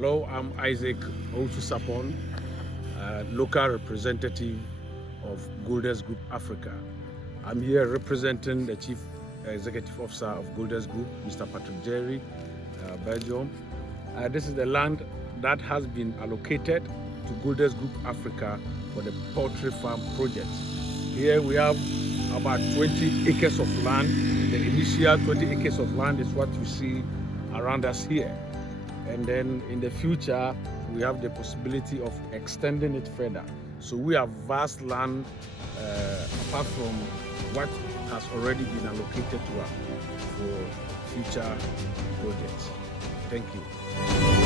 Hello, I'm Isaac Outusapon, local representative of Gholdex Group Africa. I'm here representing the Chief Executive Officer of Gholdex Group, Mr. Patrick Jerry, Belgium. This is the land that has been allocated to Gholdex Group Africa for the poultry farm project. Here we have about 20 acres of land. The initial 20 acres of land is what you see around us here. And then in the future, we have the possibility of extending it further. So we have vast land apart from what has already been allocated to us for future projects. Thank you.